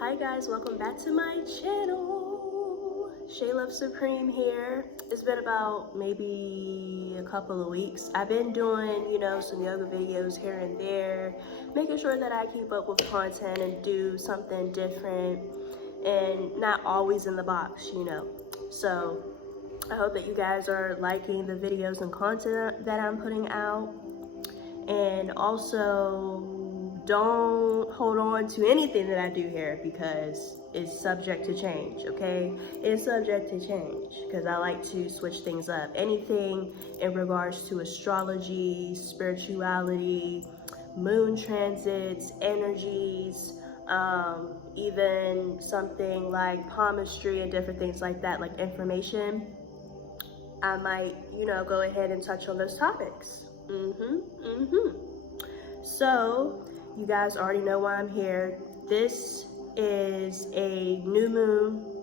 Hi guys, welcome back to my channel. Shay Love Supreme here. It's been about maybe a couple of weeks. I've been doing, some yoga videos here and there, making sure that I keep up with content and do something different and not always in the box, So I hope that you guys are liking the videos and content that I'm putting out. And also, don't hold on to anything that I do here because it's subject to change, okay? It's subject to change because I like to switch things up. Anything in regards to astrology, spirituality, moon transits, energies, even something like palmistry and different things like that, like information, I might, go ahead and touch on those topics. So, you guys already know why I'm here. This is a new moon,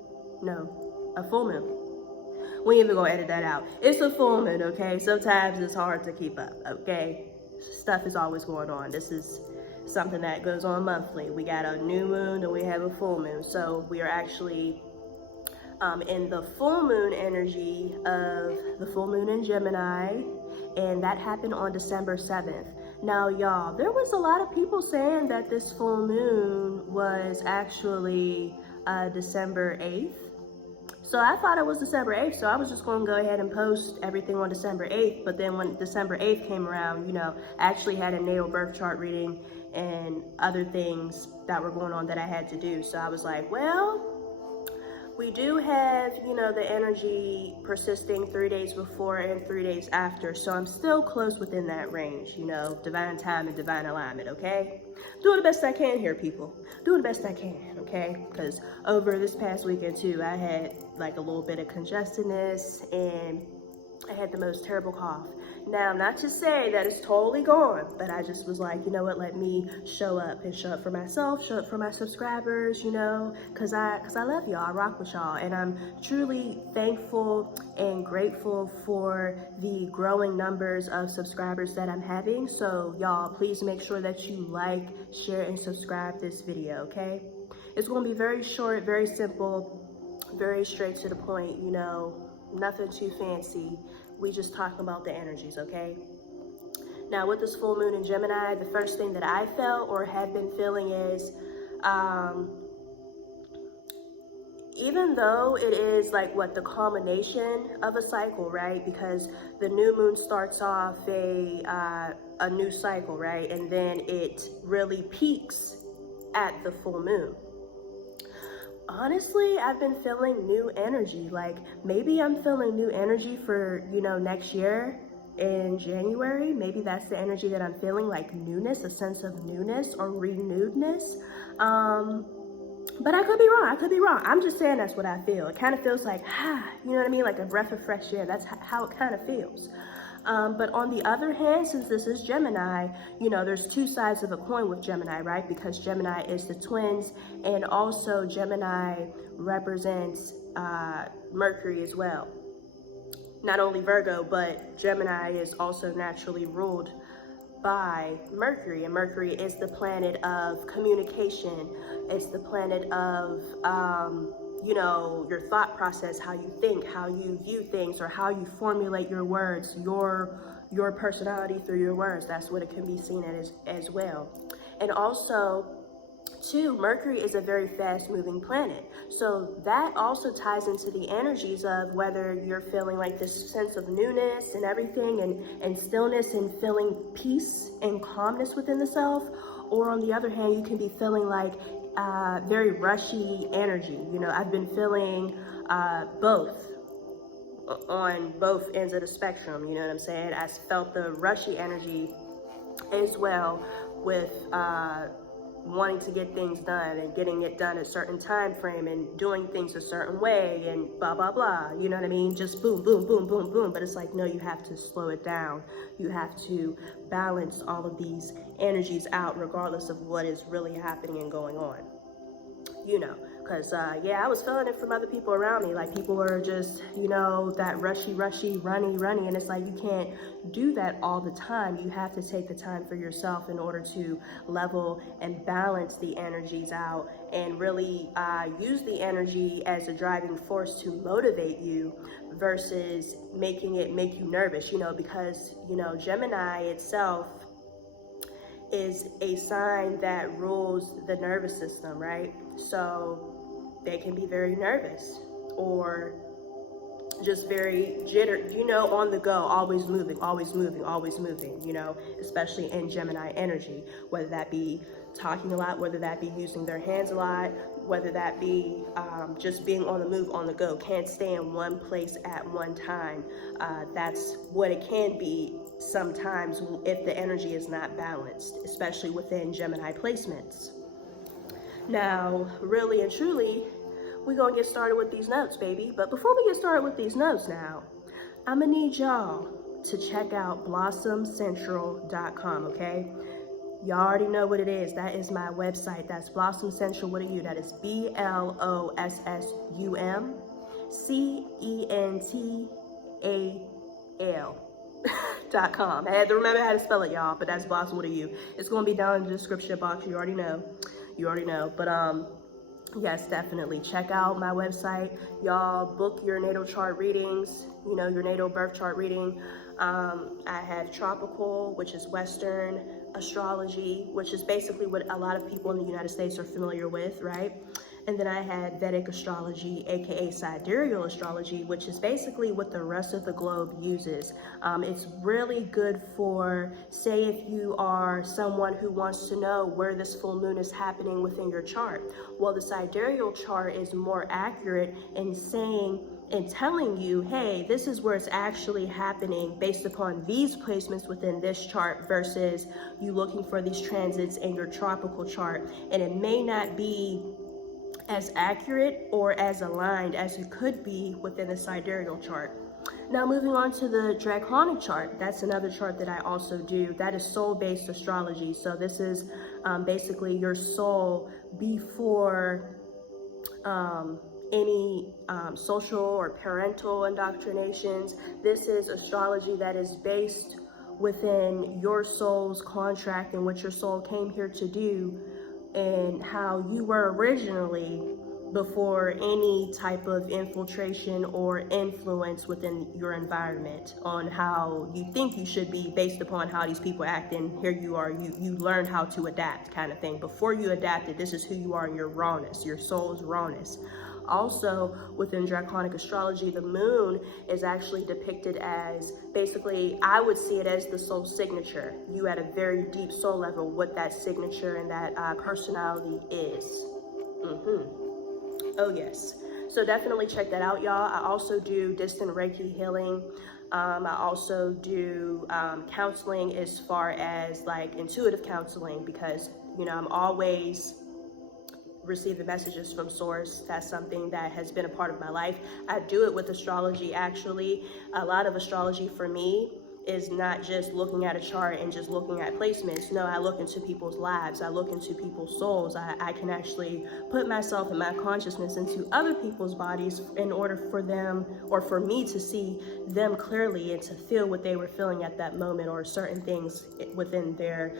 a full moon. We ain't even gonna edit that out. It's a full moon, okay? Sometimes it's hard to keep up, okay? Stuff is always going on. This is something that goes on monthly. We got a new moon and we have a full moon. So we are actually in the full moon energy of the full moon in Gemini, and that happened on December 7th. Now, y'all, there was a lot of people saying that this full moon was actually December 8th. So I thought it was December 8th, so I was just going to go ahead and post everything on December 8th. But then when December 8th came around, I actually had a natal birth chart reading and other things that were going on that I had to do. So I was like, well, we do have, the energy persisting 3 days before and 3 days after. So I'm still close within that range, divine time and divine alignment, okay? Doing the best I can here, people. Doing the best I can, okay? Because over this past weekend, too, I had like a little bit of congestedness and I had the most terrible cough. Now, not to say that it's totally gone, but I just was like, let me show up and show up for myself, show up for my subscribers, because I love y'all, I rock with y'all, and I'm truly thankful and grateful for the growing numbers of subscribers that I'm having. So y'all, please make sure that you like, share, and subscribe this video, okay? It's going to be very short, very simple, very straight to the point, nothing too fancy. We just talking about the energies, okay? Now, with this full moon in Gemini, the first thing that I felt or have been feeling is, even though it is like the culmination of a cycle, right? Because the new moon starts off a new cycle, right? And then it really peaks at the full moon. Honestly, I've been feeling new energy. Like maybe I'm feeling new energy for, next year in January. Maybe that's the energy that I'm feeling, like newness, a sense of newness or renewedness. But I could be wrong. I'm just saying that's what I feel. It kind of feels like, you know what I mean? Like a breath of fresh air. That's how it kind of feels. But on the other hand, since this is Gemini, there's two sides of a coin with Gemini, right? Because Gemini is the twins, and also Gemini represents Mercury as well. Not only Virgo, but Gemini is also naturally ruled by Mercury, and Mercury is the planet of communication. It's the planet of your thought process, how you think, how you view things, or how you formulate your words, your personality through your words. That's what it can be seen as well. And also, too, Mercury is a very fast-moving planet. So that also ties into the energies of whether you're feeling like this sense of newness and everything and stillness and feeling peace and calmness within the self, or on the other hand, you can be feeling like very rushy energy. I've been feeling both on both ends of the spectrum, you know what I'm saying? I felt the rushy energy as well with wanting to get things done and getting it done a certain time frame and doing things a certain way and blah, blah, blah. You know what I mean? Just boom, boom, boom, boom, boom. But it's like, no, you have to slow it down. You have to balance all of these energies out regardless of what is really happening and going on. you know, because yeah, I was feeling it from other people around me. Like, people were just, you know, that rushy, runny, and it's like, you can't do that all the time. You have to take the time for yourself in order to level and balance the energies out, and really use the energy as a driving force to motivate you versus making it make you nervous, you know, because, you know, Gemini itself is a sign that rules the nervous system, right? So they can be very nervous or just very jittery, you know, on the go, always moving, you know, especially in Gemini energy, whether that be talking a lot, whether that be using their hands a lot, whether that be just being on the move, on the go, can't stay in one place at one time. That's what it can be sometimes if the energy is not balanced, especially within Gemini placements. Now, really and truly, we're gonna get started with these notes, baby. But before we get started with these notes now, I'm gonna need y'all to check out blossomcentral.com, okay? Y'all already know what it is. That is my website. That's Blossom Central with a U. That is BLOSSUMCENTAL.com. I had to remember how to spell it, y'all, but that's Blossom with a U. It's gonna be down in the description box. You already know. But yes, definitely check out my website. Y'all book your natal chart readings, you know, your natal birth chart reading. I have tropical, which is Western astrology, which is basically what a lot of people in the United States are familiar with, right? And then I had Vedic astrology, aka sidereal astrology, which is basically what the rest of the globe uses. It's really good for, say, if you are someone who wants to know where this full moon is happening within your chart. Well, the sidereal chart is more accurate in saying and telling you, hey, this is where it's actually happening based upon these placements within this chart, versus you looking for these transits in your tropical chart. And it may not be as accurate or as aligned as you could be within the sidereal chart. Now, moving on to the draconic chart, that's another chart that I also do. That is soul-based astrology. So this is basically your soul before any social or parental indoctrinations. This is astrology that is based within your soul's contract and what your soul came here to do, and how you were originally before any type of infiltration or influence within your environment on how you think you should be based upon how these people act. And here you are, you learned how to adapt, kind of thing. Before you adapted, this is who you are in your rawness, your soul's rawness. Also, within draconic astrology, the moon is actually depicted as, basically, I would see it as the soul signature. You at a very deep soul level, what that signature and that personality is. Oh yes. So definitely check that out, y'all. I also do distant Reiki healing. I also do counseling as far as like intuitive counseling, because, you know, I'm always receive the messages from source. That's something that has been a part of my life. I do it with astrology. Actually, a lot of astrology for me is not just looking at a chart and just looking at placements. No, I look into people's lives. I look into people's souls. I can actually put myself and my consciousness into other people's bodies in order for them, or for me to see them clearly and to feel what they were feeling at that moment, or certain things within their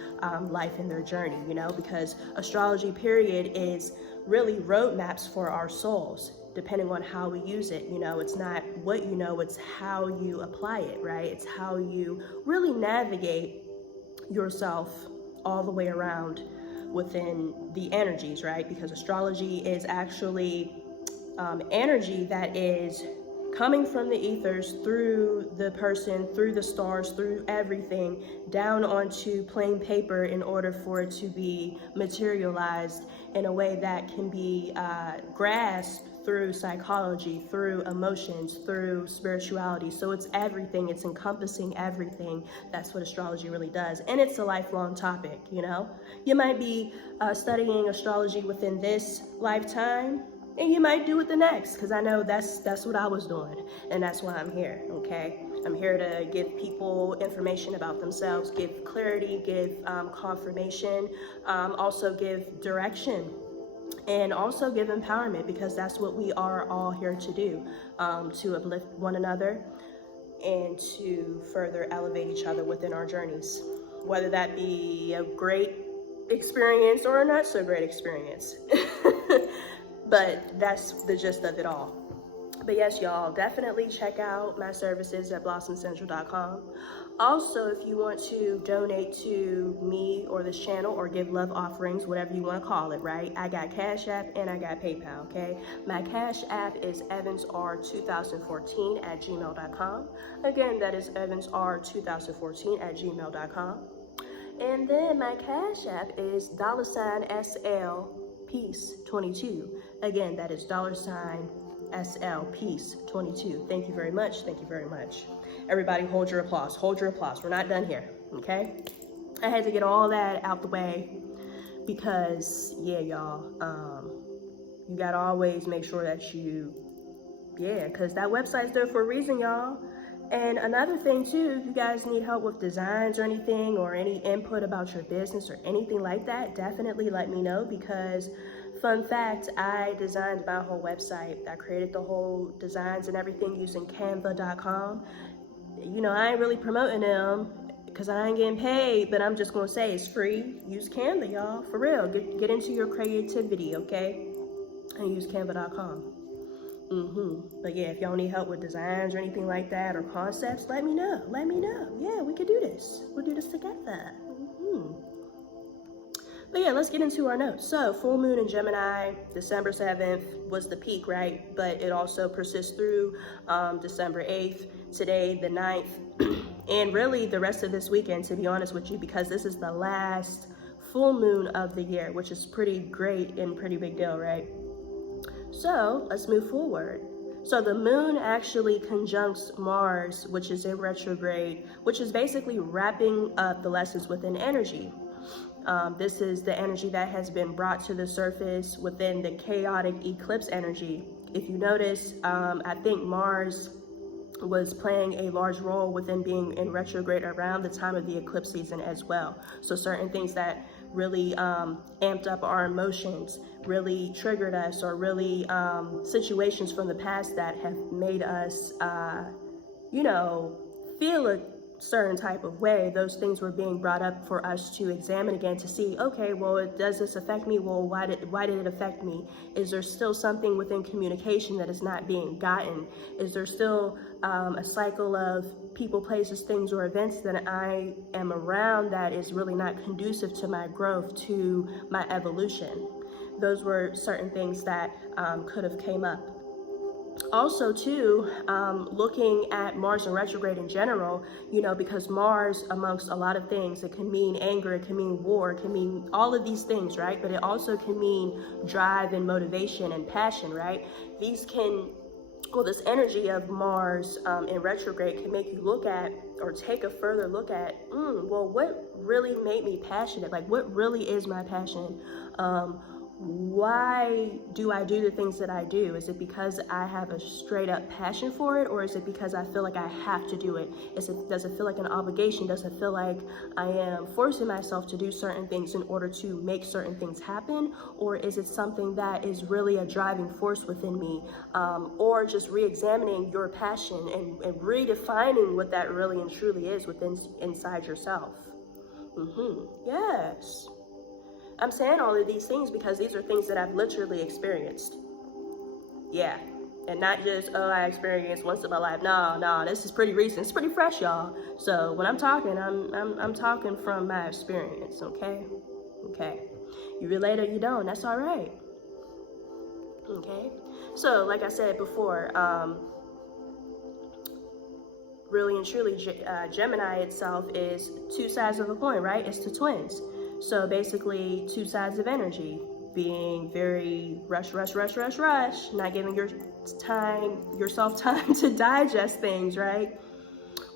life and their journey, you know, because astrology, period, is really roadmaps for our souls, depending on how we use it. You know, it's not what you know, it's how you apply it, right? It's how you really navigate yourself all the way around within the energies, right? Because astrology is actually energy that is coming from the ethers through the person, through the stars, through everything, down onto plain paper in order for it to be materialized in a way that can be grasped through psychology, through emotions, through spirituality. So it's everything, it's encompassing everything. That's what astrology really does. And it's a lifelong topic, you know? You might be studying astrology within this lifetime, and you might do it the next, because I know that's what I was doing, and that's why I'm here, okay? I'm here to give people information about themselves, give clarity, give confirmation, also give direction and also give empowerment, because that's what we are all here to do, to uplift one another and to further elevate each other within our journeys, whether that be a great experience or a not so great experience. But that's the gist of it all. But yes, y'all, definitely check out my services at blossomcentral.com. Also, if you want to donate to me or this channel, or give love offerings, whatever you want to call it, right? I got Cash App and I got PayPal, okay? My Cash App is evansr2014@gmail.com. Again, that is evansr2014@gmail.com. And then my Cash App is $SL Peace 22. Again, that is $SL Peace 22. Thank you very much. Thank you very much. Everybody hold your applause. Hold your applause. We're not done here, okay? I had to get all that out the way because, yeah, y'all, you gotta always make sure that because that website's there for a reason, y'all. And another thing too, if you guys need help with designs or anything, or any input about your business or anything like that, definitely let me know, because fun fact, I designed my whole website. I created the whole designs and everything using canva.com. You know, I ain't really promoting them because I ain't getting paid, but I'm just gonna say it's free. Use Canva, y'all, for real. Get into your creativity, okay? And use canva.com. But yeah, if y'all need help with designs or anything like that, or concepts, let me know. Let me know. Yeah, we could do this. We'll do this together. But yeah, let's get into our notes. So, full moon in Gemini, December 7th was the peak, right? But it also persists through December 8th, today, the 9th, and really the rest of this weekend, to be honest with you, because this is the last full moon of the year, which is pretty great and pretty big deal, right? So let's move forward. So the moon actually conjuncts Mars, which is in retrograde, which is basically wrapping up the lessons within energy. This is the energy that has been brought to the surface within the chaotic eclipse energy. If you notice, I think Mars was playing a large role within being in retrograde around the time of the eclipse season as well. So certain things that really amped up our emotions, really triggered us, or really situations from the past that have made us, feel a certain type of way, those things were being brought up for us to examine again, to see, okay, well, does this affect me? Well, why did it affect me? Is there still something within communication that is not being gotten? Is there still a cycle of people, places, things, or events that I am around that is really not conducive to my growth, to my evolution? Those were certain things that could have came up. Also too, looking at Mars in retrograde in general, because Mars, amongst a lot of things, it can mean anger, it can mean war, it can mean all of these things, right? But it also can mean drive and motivation and passion, right? This energy of Mars in retrograde can make you look at, or take a further look at, what really made me passionate? Like, what really is my passion? Why do I do the things that I do? Is it because I have a straight up passion for it, or is it because I feel like I have to do it? Does it feel like an obligation? Does it feel like I am forcing myself to do certain things in order to make certain things happen? Or is it something that is really a driving force within me? Or just re-examining your passion and redefining what that really and truly is inside yourself. Yes. I'm saying all of these things because these are things that I've literally experienced. Yeah, and not just, I experienced once in my life. No, this is pretty recent. It's pretty fresh, y'all. So when I'm talking, I'm talking from my experience, okay? Okay. You relate or you don't, that's all right. Okay? So, like I said before, really and truly, Gemini itself is two sides of a coin, right? It's the twins. So basically, two sides of energy, being very rush, not giving yourself time to digest things, right?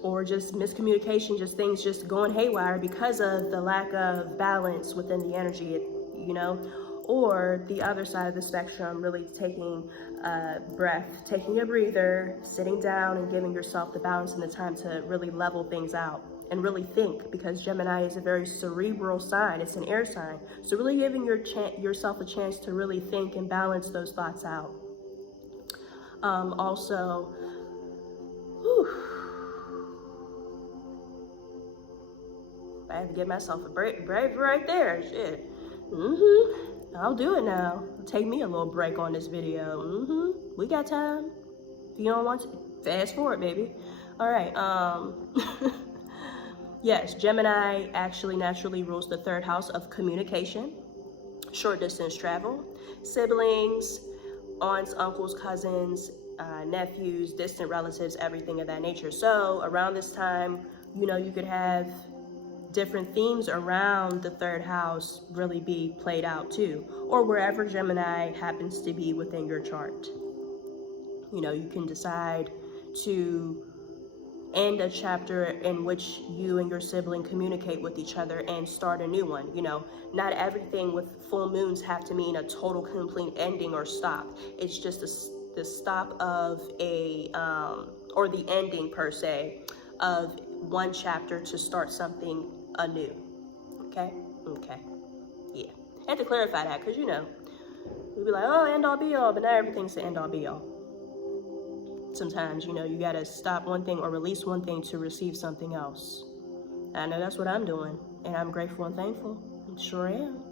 Or just miscommunication, just things just going haywire because of the lack of balance within the energy, Or the other side of the spectrum, really taking a breath, taking a breather, sitting down and giving yourself the balance and the time to really level things out and really think, because Gemini is a very cerebral sign. It's an air sign. So really giving yourself a chance to really think and balance those thoughts out. Also, I had to give myself a break right there. Shit. I'll do it now. Take me a little break on this video. We got time. If you don't want to, fast forward, baby. All right. Yes, Gemini actually naturally rules the third house of communication, short distance travel, siblings, aunts, uncles, cousins, nephews, distant relatives, everything of that nature. So around this time, you know, you could have different themes around the third house really be played out too, or wherever Gemini happens to be within your chart. You know, you can decide to end a chapter in which you and your sibling communicate with each other and start a new one. You know, not everything with full moons have to mean a total complete ending or stop. It's just the stop of a or the ending per se of one chapter to start something anew. Okay, yeah, I had to clarify that, because you know, we'd be like, oh, end all be all, but not everything's the end all be all. Sometimes, you know, you gotta stop one thing or release one thing to receive something else. I know that's what I'm doing, and I'm grateful and thankful. I sure am.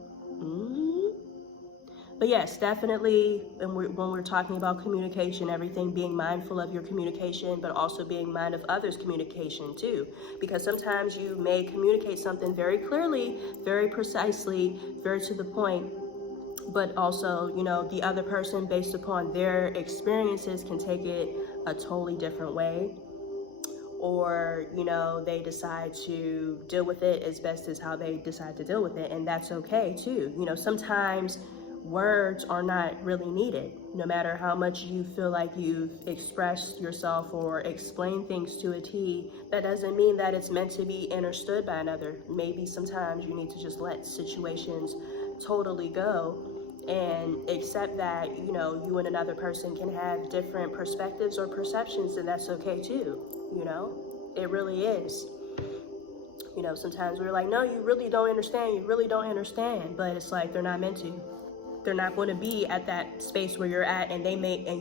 But yes, definitely, when we're talking about communication, everything, being mindful of your communication, but also being mindful of others' communication too. Because sometimes you may communicate something very clearly, very precisely, very to the point, but also, you know, the other person, based upon their experiences, can take it a totally different way. Or, you know, they decide to deal with it as best as how they decide to deal with it, and that's okay too. You know, sometimes words are not really needed. No matter how much you feel like you've expressed yourself or explained things to a T, that doesn't mean that it's meant to be understood by another. Maybe sometimes you need to just let situations totally go and accept that, you know, you and another person can have different perspectives or perceptions, and that's okay too. You know, it really is. You know, sometimes we're like, no, you really don't understand, but it's like they're not meant to. They're not going to be at that space where you're at, and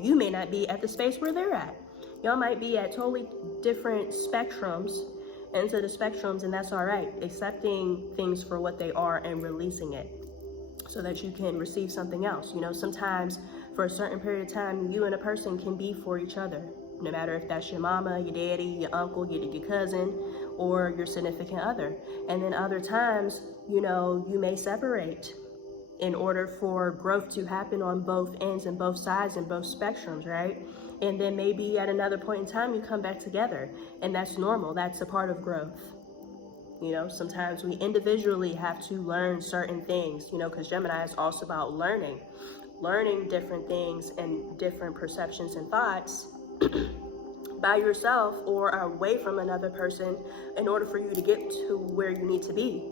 you may not be at the space where they're at. Y'all might be at totally different spectrums, ends of the spectrums, and that's all right. Accepting things for what they are and releasing it so that you can receive something else. You know, sometimes for a certain period of time, you and a person can be for each other, no matter if that's your mama, your daddy, your uncle, your cousin, or your significant other. And then other times, you know, you may separate in order for growth to happen on both ends and both sides and both spectrums, right? And then maybe at another point in time, you come back together, and that's normal. That's a part of growth. You know, sometimes we individually have to learn certain things, you know, because Gemini is also about learning different things and different perceptions and thoughts by yourself or away from another person in order for you to get to where you need to be.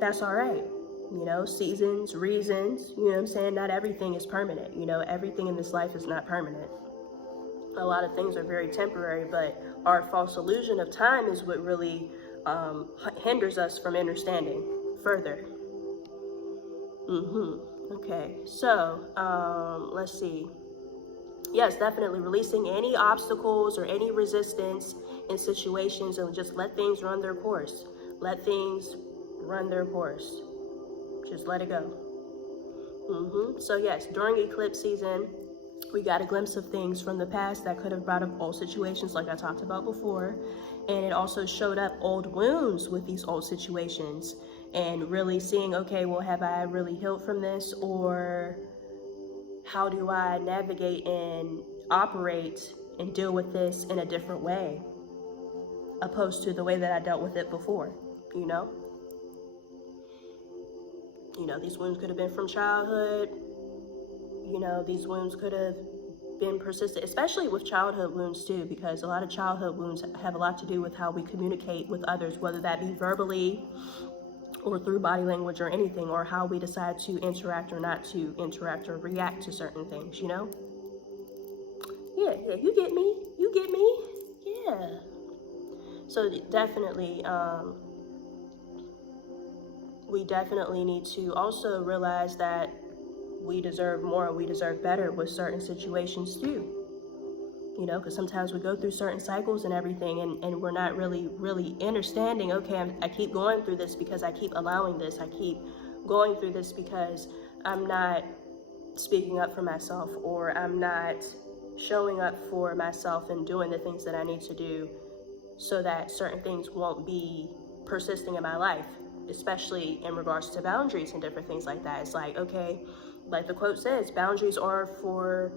That's all right. You know, seasons, reasons, you know what I'm saying? Not everything is permanent. You know, everything in this life is not permanent. A lot of things are very temporary, but our false illusion of time is what really hinders us from understanding further. Okay, so let's see. Yes, definitely releasing any obstacles or any resistance in situations, and just let things run their course. Let things run their course. Just let it go. So yes, during eclipse season, we got a glimpse of things from the past that could have brought up old situations like I talked about before. And it also showed up old wounds with these old situations, and really seeing, okay, well, have I really healed from this, or how do I navigate and operate and deal with this in a different way, opposed to the way that I dealt with it before, you know? You know, these wounds could have been from childhood. You know, these wounds could have been persistent, especially with childhood wounds too, because a lot of childhood wounds have a lot to do with how we communicate with others, whether that be verbally or through body language or anything, or how we decide to interact or not to interact or react to certain things, you know? Yeah, you get me, yeah. So definitely, we definitely need to also realize that we deserve more, we deserve better with certain situations too. You know, because sometimes we go through certain cycles and everything, and we're not really understanding, okay, I keep going through this because I keep allowing this. I keep going through this because I'm not speaking up for myself, or I'm not showing up for myself and doing the things that I need to do so that certain things won't be persisting in my life, especially in regards to boundaries and different things like that. It's like, okay, like the quote says, boundaries are for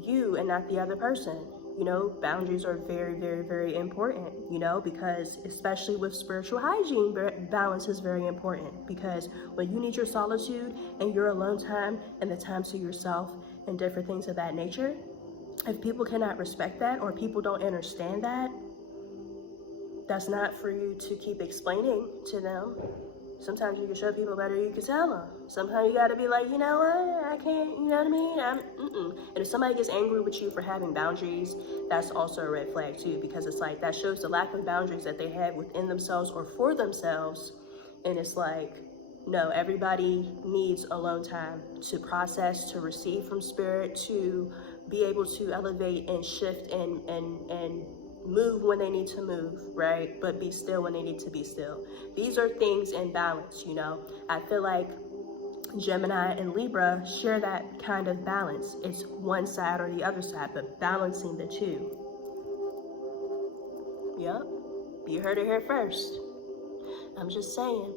you and not the other person. You know, boundaries are very important, you know, because especially with spiritual hygiene, balance is very important, because when you need your solitude and your alone time and the time to yourself and different things of that nature, if people cannot respect that, or people don't understand that, that's not for you to keep explaining to them. Sometimes you can show people better, you can tell them. Sometimes you gotta be like, you know what, I can't, you know what I mean? And if somebody gets angry with you for having boundaries, that's also a red flag too, because it's like, that shows the lack of boundaries that they have within themselves or for themselves. And it's like, no, everybody needs alone time to process, to receive from spirit, to be able to elevate and shift and move when they need to move, right? But be still when they need to be still. These are things in balance, you know? I feel like Gemini and Libra share that kind of balance. It's one side or the other side, but balancing the two. Yep, you heard it here first. I'm just saying.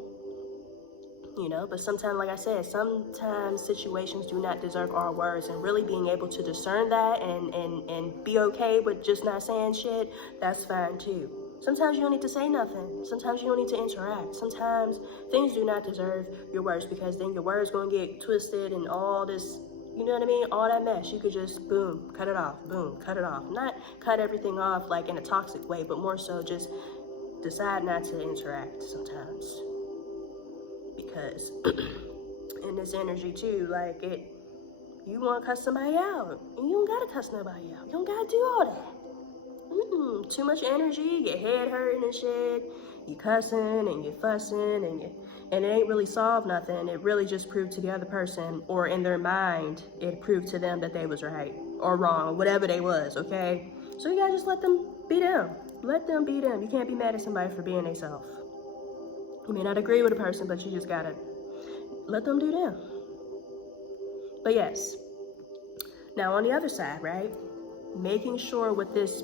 You know, but sometimes, like I said, sometimes situations do not deserve our words, and really being able to discern that and be okay with just not saying shit, that's fine too. Sometimes you don't need to say nothing. Sometimes you don't need to interact. Sometimes things do not deserve your words, because then your words gonna get twisted and all this, you know what I mean? All that mess. You could just, boom, cut it off, boom, cut it off. Not cut everything off like in a toxic way, but more so just decide not to interact sometimes. Because in this energy too, like you want to cuss somebody out, and you don't gotta cuss nobody out. You don't gotta do all that. Too much energy, your head hurting and shit. You cussing and you fussing and it ain't really solved nothing. It really just proved to the other person, or in their mind, it proved to them that they was right or wrong, whatever they was. Okay, so you gotta just let them be them. Let them be them. You can't be mad at somebody for being themselves. You may not agree with a person, but you just gotta let them do them. But yes, now on the other side, right? Making sure with this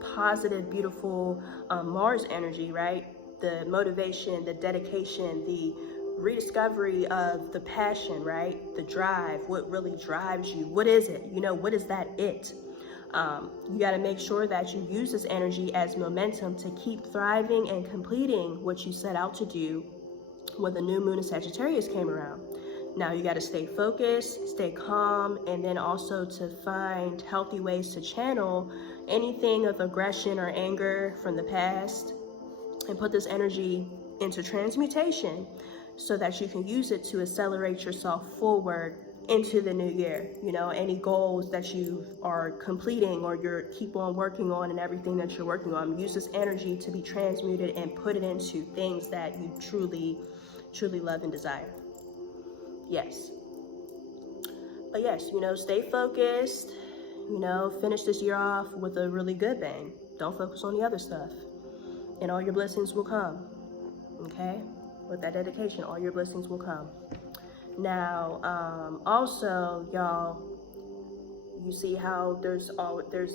positive, beautiful Mars energy, right? The motivation, the dedication, the rediscovery of the passion, right? The drive, what really drives you. What is it? You know, what is that it? You got to make sure that you use this energy as momentum to keep thriving and completing what you set out to do when the new moon in Sagittarius came around. Now you got to stay focused, stay calm, and then also to find healthy ways to channel anything of aggression or anger from the past, and put this energy into transmutation so that you can use it to accelerate yourself forward into the new year. You know, any goals that you are completing or you're keep on working on, and everything that you're working on, use this energy to be transmuted and put it into things that you truly love and desire. Yes. But yes, you know, stay focused, you know, finish this year off with a really good bang. Don't focus on the other stuff, and all your blessings will come. Okay, with that dedication, all your blessings will come. Now, also, y'all, you see how there's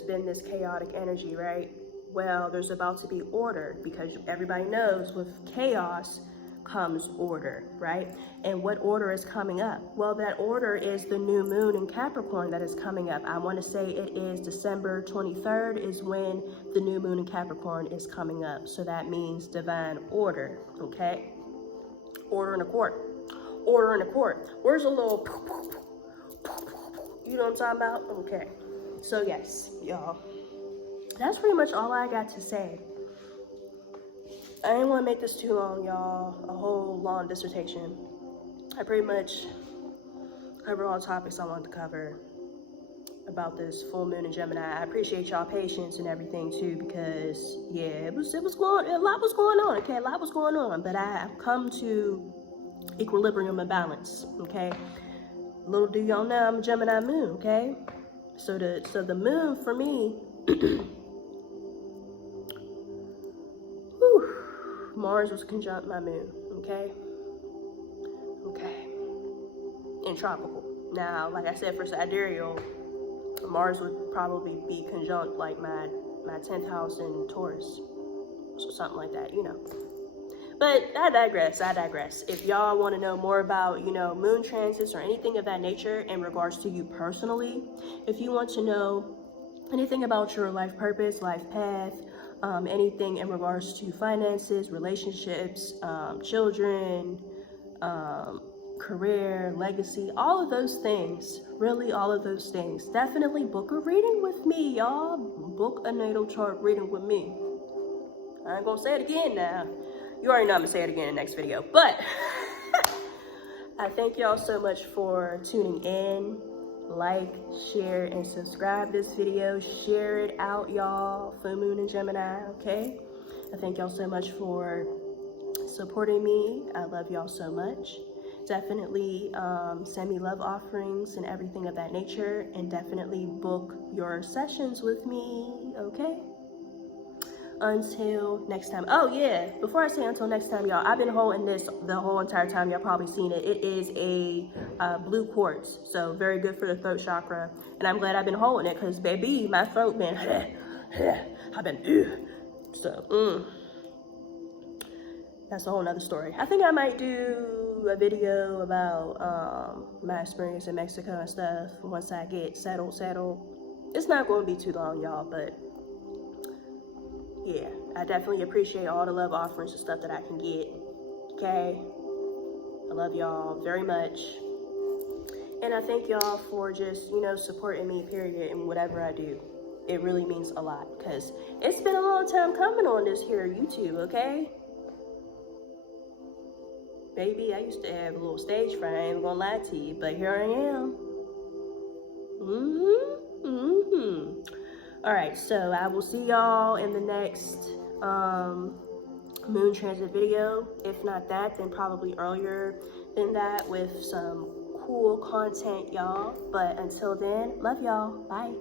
been this chaotic energy, right? Well, there's about to be order, because everybody knows with chaos comes order, right? And what order is coming up? Well, that order is the new moon in Capricorn that is coming up. I want to say it is December 23rd is when the new moon in Capricorn is coming up. So that means divine order, okay? Order in a court. Order in a court. Where's a little, you know what I'm talking about? Okay. So yes, y'all, that's pretty much all I got to say. I didn't want to make this too long, y'all. A whole long dissertation. I pretty much covered all the topics I wanted to cover. about this full moon in Gemini. I appreciate y'all patience and everything too, because yeah, a lot was going on, okay? A lot was going on, but I've come to equilibrium and balance, okay? Little do y'all know I'm a Gemini moon, okay? So the moon for me, whew, Mars was conjunct my moon, okay? Okay. In tropical. Now, like I said, for sidereal, Mars would probably be conjunct like my 10th house in Taurus. So something like that, you know. But I digress. If y'all want to know more about, you know, moon transits or anything of that nature in regards to you personally, if you want to know anything about your life purpose, life path, anything in regards to finances, relationships, children, career, legacy, all of those things, really all of those things, definitely book a reading with me, y'all. Book a natal chart reading with me. I ain't gonna say it again now. You already know I'm gonna say it again in the next video, but I thank y'all so much for tuning in. Like, share, and subscribe this video. Share it out, y'all. Full moon in Gemini, okay? I thank y'all so much for supporting me. I love y'all so much. Definitely send me love offerings and everything of that nature, and definitely book your sessions with me, okay? Until next time. Oh yeah, before I say until next time, y'all, I've been holding this the whole entire time. Y'all probably seen it. It is a blue quartz, so very good for the throat chakra, and I'm glad I've been holding it, because baby, my throat been I've been so that's a whole nother story. I think I might do a video about my experience in Mexico and stuff once I get settled. It's not going to be too long, y'all, but yeah, I definitely appreciate all the love offerings and stuff that I can get, okay? I love y'all very much. And I thank y'all for just, you know, supporting me, period, in whatever I do. It really means a lot, because it's been a long time coming on this here YouTube, okay? Baby, I used to have a little stage fright, I ain't gonna lie to you, but here I am. All right, so I will see y'all in the next moon transit video. If not that, then probably earlier than that with some cool content, y'all. But until then, love y'all. Bye.